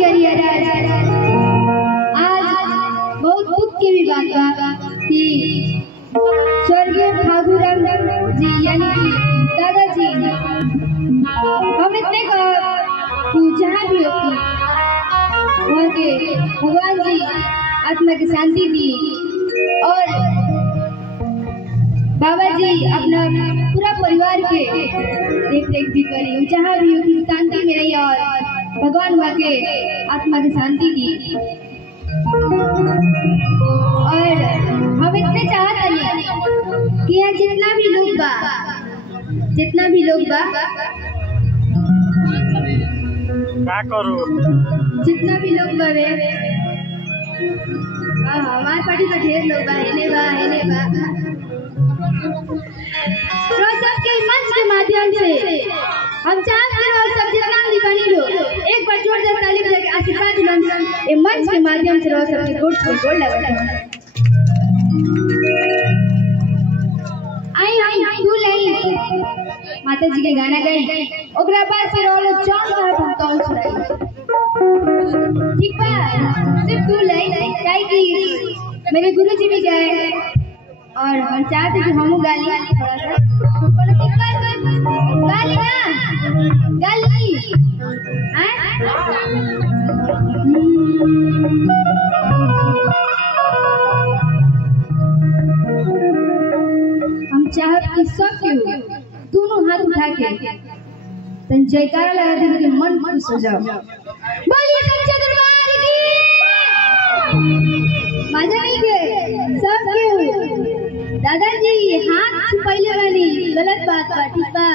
करिए आज बहुत दुख की भी बात बा कि स्वर्गीय ठाकुरम जी यानी कि दादाजी हम इतने का जहाँ भी होती वहाँ के भगवान जी आत्मा की शांति दी और बाबा जी अपना पूरा परिवार के देख रेख भी करी जहाँ भी होती शांति में रही और भगवान वहाँ के आत्मा की शांति दी। और हम इतने चाहते हैं कि यहाँ जितना भी लोग बा क्या करो जितना भी लोग बा हमारे पार्टी में ढेर लोग बा रोशन के मंच के माध्यम से हम चाहते हैं और सब जितना भी बनी लोग एक बार जोरदार ताली बजा के आशीर्वाद दिलाएं ये मंच के माध्यम से रोशन के गोड़ लगा आई तू ले माता जी के गाना गई ओकरा बाद फिर और चौन साहब हम कौन सुनाई ठीक बा सिर्फ तू ले काहे कि मेरे गुरुजी भी गए और हम चाहते कि हम गाली थोड़ा सा गाली हम चाहते कि सब के दोनों हाथ उठा के तन जयकारा लगा दे कि मन खुश हो जाओ। बोलिए सच्चे दरबार की मजा नहीं के सब के दादाजी हाथ छुपाइले वाली गलत बात बा ठीक बा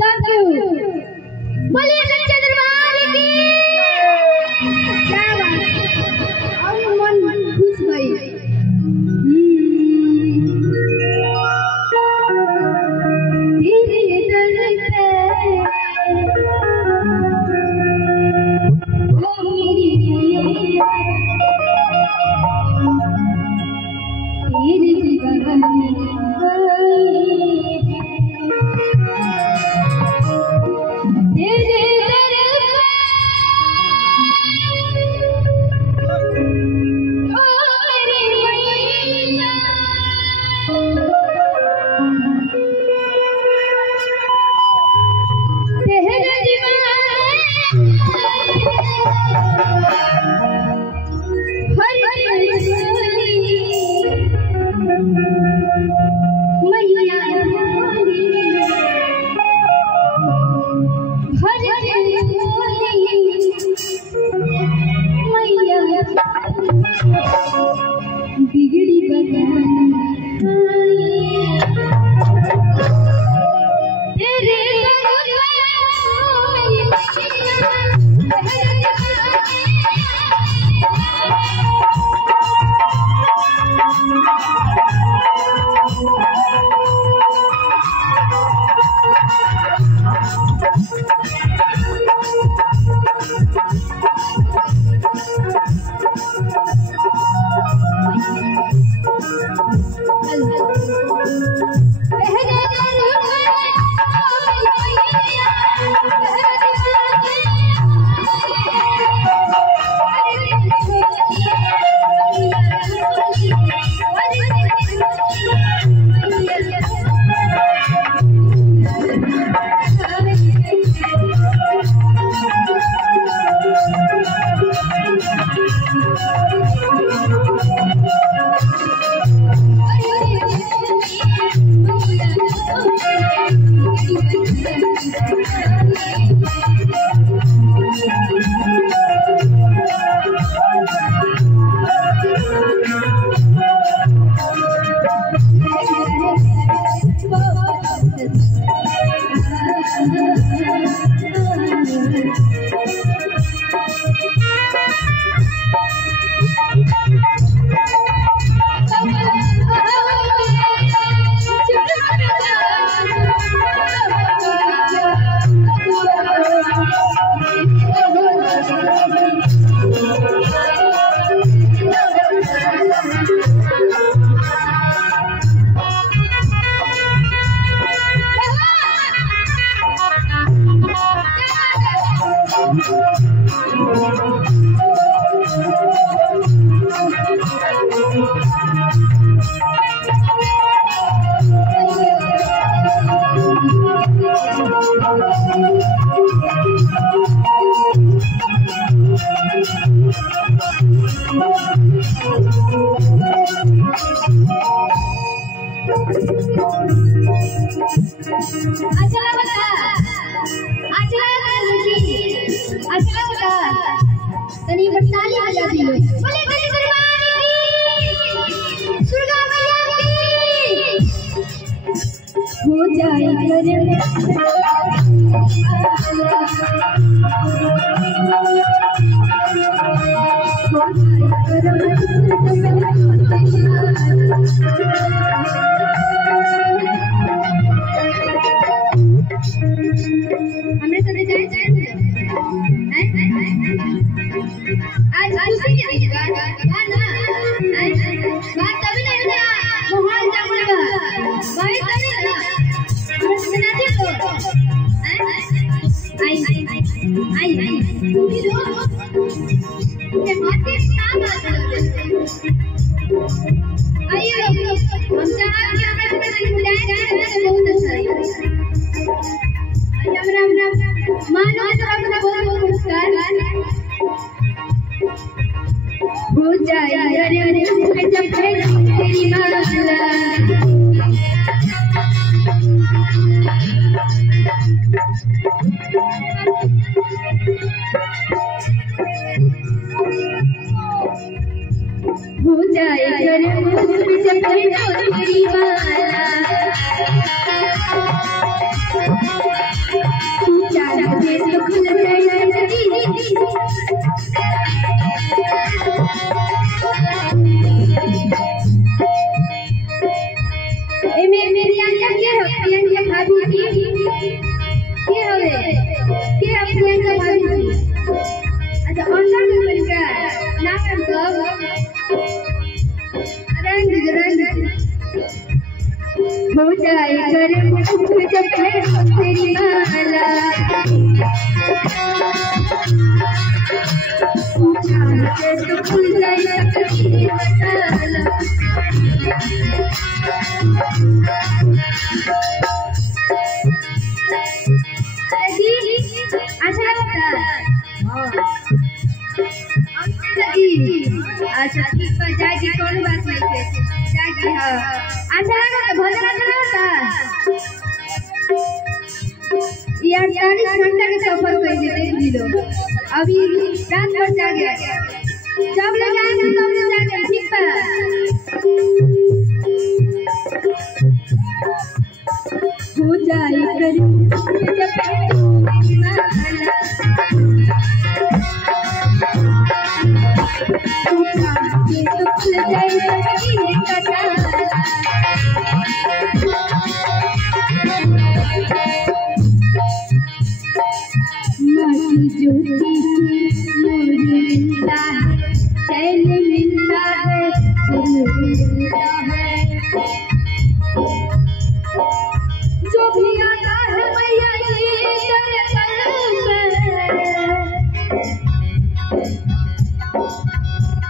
सब के बोलिए सच्चे दरबार की क्या बात और मन खुश भई तेरे तनी बरसाली आ जाती है बोले बोले दुर्गा मैया की हो जाए हमने तो जाए आज खुशी की गाना गाना बात तभी नहीं होता मोहन जामुन भाई तभी ना हम सुनाते तो आई ये लो ये हाथी काम आता है आइए लोग हम चाह कि हमें बुलाया जाए बहुत अच्छा है राम राम मानो तो अपना बहुत बहुत नमस्कार हो जाए अरे जब तेरी माला हो जाए अरे जब तेरी माला तो खुल जाए मेरी आंखों क्या हो प्रियंका भाभी की क्या हो रे क्या प्रियंका भाभी अच्छा ऑनलाइन में बनका नाम कब रंग हो जाए कर जब तेरी माला तो खुल जाए तेरी मसाला अच्छा लगता अच्छा ठीक पर जाएगी कौन बात नहीं है जाएगी हाँ अच्छा लगा तो भजन अच्छा लगता यार 40 घंटा के सफर कर देते लोग अभी रात भर जागे जब लोग आएंगे तब लोग जागे ठीक पर हो जाए करी जब जो भी आता है मैया जी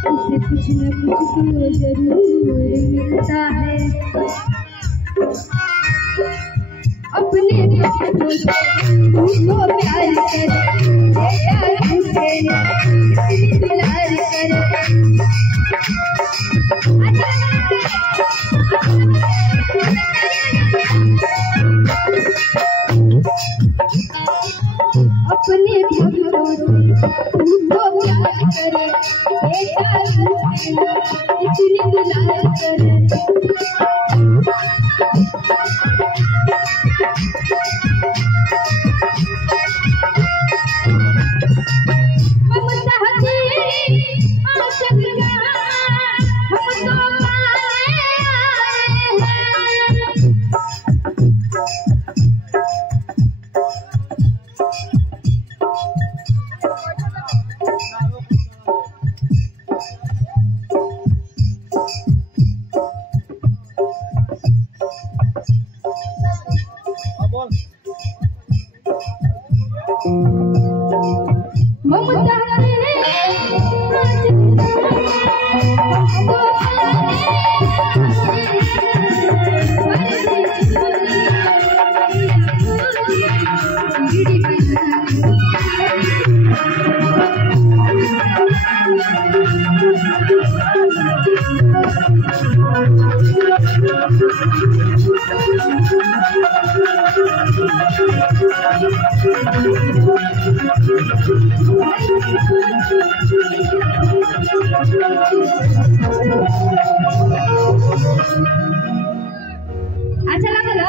उसे कुछ न कुछ तो जरूर मिलता है अपने बच्चों से उनको प्यार कर दुलार कर अपने भक्तों से उनको प्यार करे इतनी दुलार करे अच्छा लगा ना?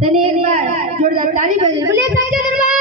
तने एक बार जोरदार ताली बजाई बोले संजय दरबार